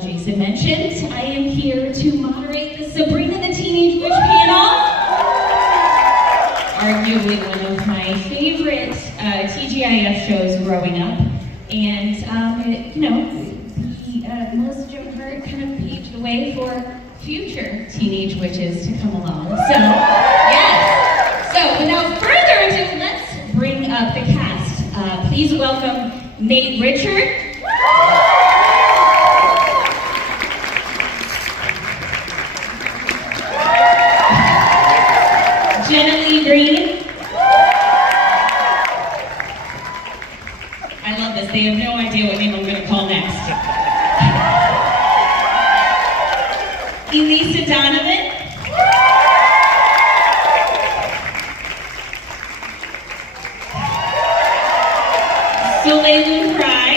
Jason mentioned, I am here to moderate the Sabrina the Teenage Witch panel. Arguably one of my favorite TGIF shows growing up. And, Melissa Joan Hart kind of paved the way for future teenage witches to come along. So, yes. So, without further ado, let's bring up the cast. Please welcome Nate Richard. Jenna Lee Green. I love this. They have no idea what name I'm going to call next. Elisa Donovan. Soleil Fry.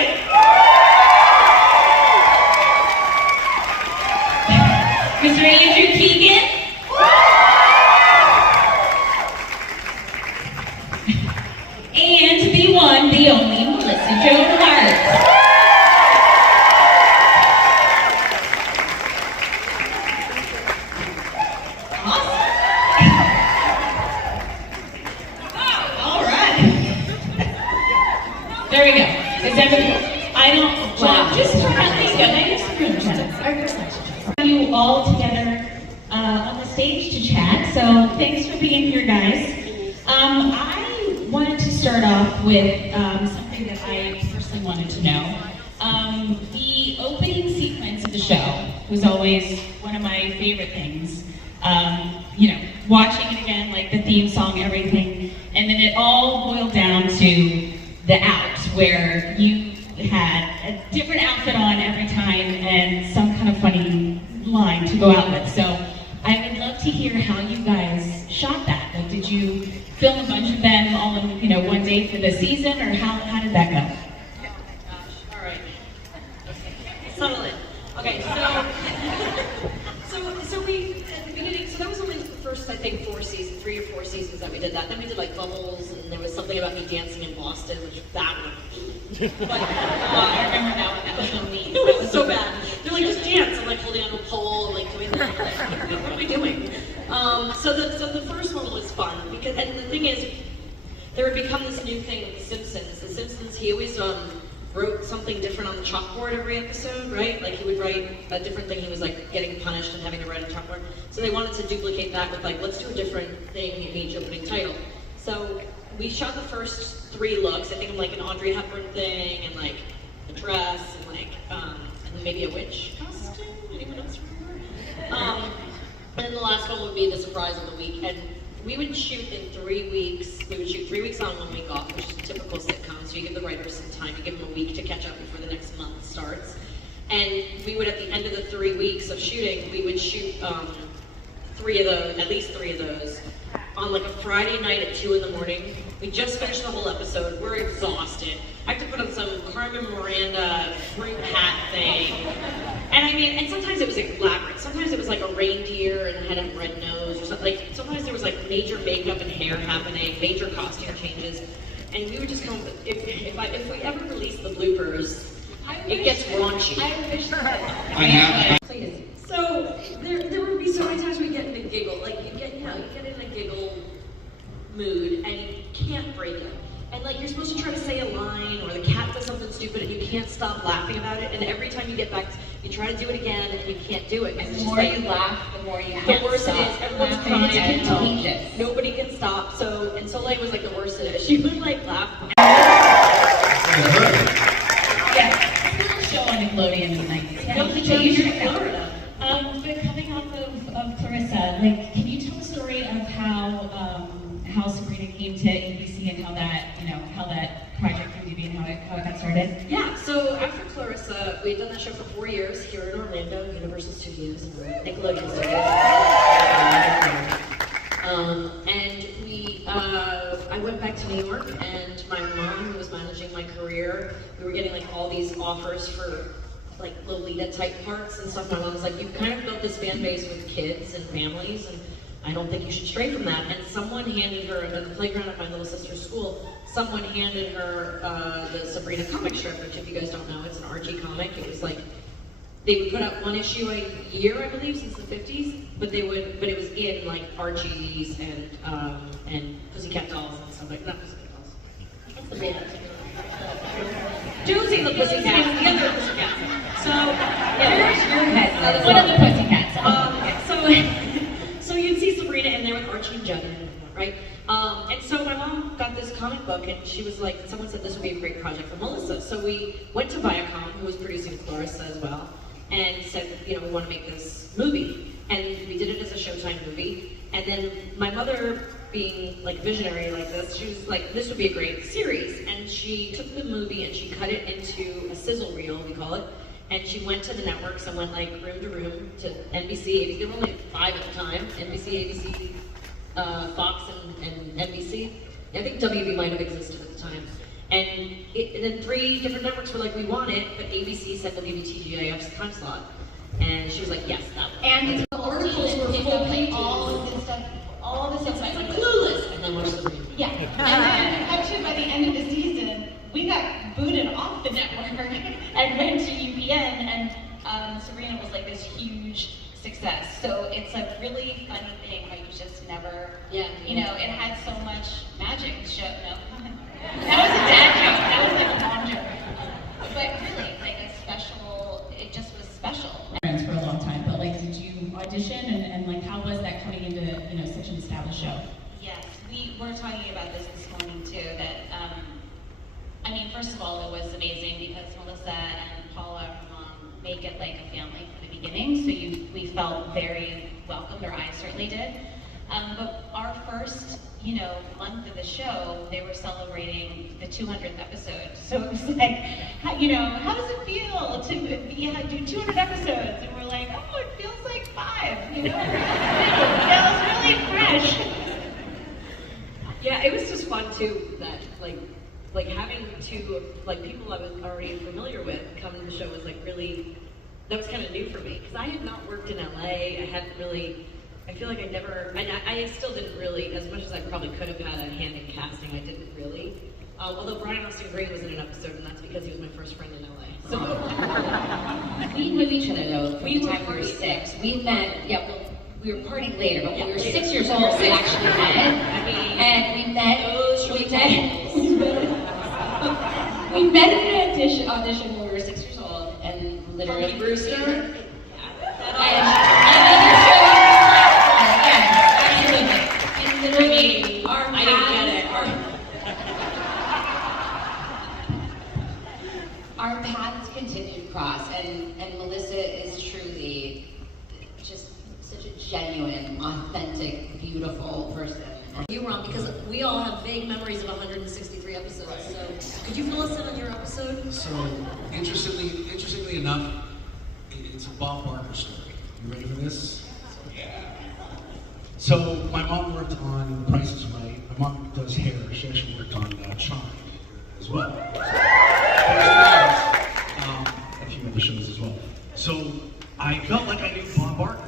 Mr. Andrew Keegan. And the one, the only, Melissa Joan Hart. Awesome. All right. There we go. Is everybody, I don't, wow. Just turn out these guys. I have some room to you all together on the stage to chat, so thanks for being here, guys. I wanted to start off with something that I personally wanted to know. The opening sequence of the show was always one of my favorite things. Watching it again, like the theme song, everything, and then it all boiled down to the out, where you had a different outfit on every time and some kind of funny line to go out with. So I would love to hear how you guys shot that. Like, did you film a bunch of them all in, one day for the season, or how did that go? Oh my gosh, all right. Settle in. Okay, so we, at the beginning, so that was only the first, I think, 3 or 4 seasons that we did that. Then we did like Bubbles, and there was something about me dancing in Boston, which that one. But I remember that one, that was so mean. That was so bad. They're like, just dance. I'm like holding on to a pole, and like doing that. What are we doing? So the first one was fun, because, and the thing is, there had become this new thing with The Simpsons. The Simpsons, he always wrote something different on the chalkboard every episode, right? Like he would write a different thing. He was like getting punished and having to write on chalkboard. So they wanted to duplicate that with like, let's do a different thing in each opening title. So we shot the first 3 looks. I think like an Audrey Hepburn thing, and like a dress, and like and then maybe a witch costume. Anyone else remember? And then the last one would be the surprise of the week. And we would shoot in 3 weeks. We would shoot 3 weeks on, 1 week off, which is a typical sitcom. So you give the writers some time, you give them a week to catch up before the next month starts. And we would, at the end of the 3 weeks of shooting, we would shoot 3 of those, at least 3 of those, on like a Friday night at 2 in the morning. We just finished the whole episode. We're exhausted. I have to put on some Carmen Miranda fruit hat thing. And I mean, and sometimes it was elaborate. Sometimes it was like a reindeer and had a red nose or something. Like, sometimes there was like major makeup and hair happening, major costume changes. And we would just come, if we ever release the bloopers, it gets raunchy. I wish Please. So there would be so many times we get in a giggle, like you get in a giggle mood and you can't break it. And like you're supposed to try to say a line, or the cat does something stupid and you can't stop laughing about it. And every time you get back, you try to do it again and you can't do it. And the more you laugh, the more you the worse it is. Everyone's crying. It's contagious. Nobody can stop. So, and Soleil was like the worst it is. She would like laugh. Yeah, it's a little show on Nickelodeon in the 90s. Yeah, you should check out Florida. But coming off of Clarissa, like, can you tell a story of how Sabrina came to ABC and how that project came to be and how it got started? Yeah, so after Clarissa, we'd done that show for 4 years here in Orlando, Universal Studios, Nickelodeon Studios. And I went back to New York, and my mom, who was managing my career, we were getting like all these offers for like Lolita type parts and stuff. My mom was like, you kind of built this fan base with kids and families, and I don't think you should stray from that. And someone handed her, at the playground at my little sister's school, someone handed her the Sabrina comic strip, which if you guys don't know, it's an Archie comic. It was like they would put out one issue a year, I believe, since the 50s, but it was in like Archie's and Pussycat Dolls and stuff like that. Not Pussycat Dolls. What's the band? Josie the Pussycat, the other Pussycat. So, Where's your head? One of the Pussycats. So you'd see Sabrina in there with Archie and Jenna, right? And so my mom got this comic book, and she was like, someone said this would be a great project for Melissa. So we went to Viacom, who was producing Clarissa as well, and said, we want to make this movie. And we did it as a Showtime movie. And then my mother, being like visionary like this, she was like, this would be a great series. And she took the movie and she cut it into a sizzle reel, we call it. And she went to the networks and went like room to room to NBC, ABC. There were only 5 at the time, NBC, ABC, Fox, and NBC. I think WB might have existed at the time. And then 3 different networks were like, we want it, but ABC said we'll give you TGIF's time slot. And she was like, yes, that one. And the articles were full pages. All of this stuff. It's like Clueless. And then what's the reason? Yeah. And then actually by the end of the season, we got booted off the network and went to UPN, and Sabrina was like this huge success. So it's a really funny thing how you just never, it had so much magic. That was a dad joke. That was like a mom joke. But really, like it just was special. Friends for a long time, but like, did you audition and like, how was that coming into such an established show? Yes, we were talking about this morning too. That first of all, it was amazing because Melissa and Paula, her mom, make it like a family from the beginning. So we felt very welcomed, or I certainly did. But our first, month of the show, they were celebrating the 200th episode. So it was like, how does it feel to do 200 episodes? And we're like, oh, it feels like 5. It was really fresh. Yeah, it was just fun too. That like having to people I was already familiar with come to the show was really, that was kind of new for me because I had not worked in LA. I hadn't really. I feel like I still didn't really, as much as I probably could have had a hand in casting, I didn't really. Although Brian Austin Green was in an episode, and that's because he was my first friend in LA. So we knew each other though from the time we were 6. We met, we were partying later, but when we were 6 years old, we actually met. And we met at an audition when we were 6 years old, and literally Brewster. Our paths continue to cross, and Melissa is truly just such a genuine, authentic, beautiful person. You were on because we all have vague memories of 163 episodes. So could you fill us in on your episode? So interestingly enough, it's a Bob Barker story. You ready for this? Yeah. So my mom worked on Price is Right. My mom does hair. She actually worked on Charmed as well. A few other shows as well. So I felt like I knew Bob Barker.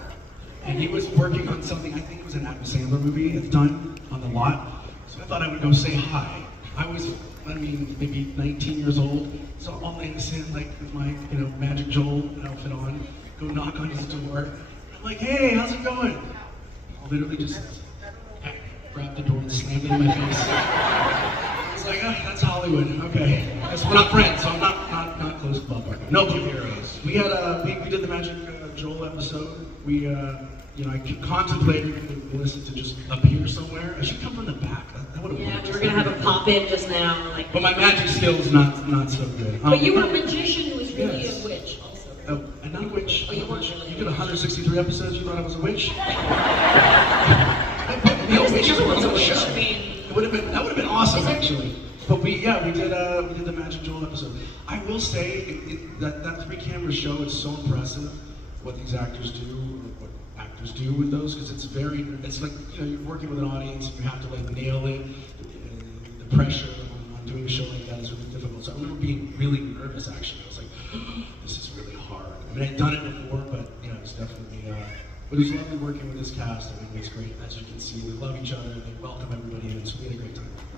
And he was working on something, I think it was an Adam Sandler movie at the time, on the lot. So I thought I would go say hi. I was, maybe 19 years old. So all innocent, like with my, Magic Joel outfit on, go knock on his door. I'm like, hey, how's it going? I literally just grabbed the door and slammed it in my face. I was like, that's Hollywood, okay. We're not friends, so I'm not close to Bob Barker. No blue heroes. We had, we did the Magic Joel episode. I contemplated with Melissa to just appear somewhere. I should come from the back. That would have worked. We were gonna have a pop-in just now, But my magic skills not so good. But you were a magician who was really a witch, also. Oh, I'm not a witch. Oh, you weren't really. You did 163 episodes. You thought I was a witch? Everyone's a witch. That would have been awesome, actually. But we did the Magic Joel episode. I will say that 3-camera show is so impressive. What these actors do, what actors do with those, because it's like you're working with an audience and you have to nail it. The pressure on doing a show like that is really difficult. So I remember being really nervous actually. I was like, this is really hard. I'd done it before, but it's definitely. But it was lovely working with this cast. It was great. As you can see, they love each other. They welcome everybody in. So we had a great time.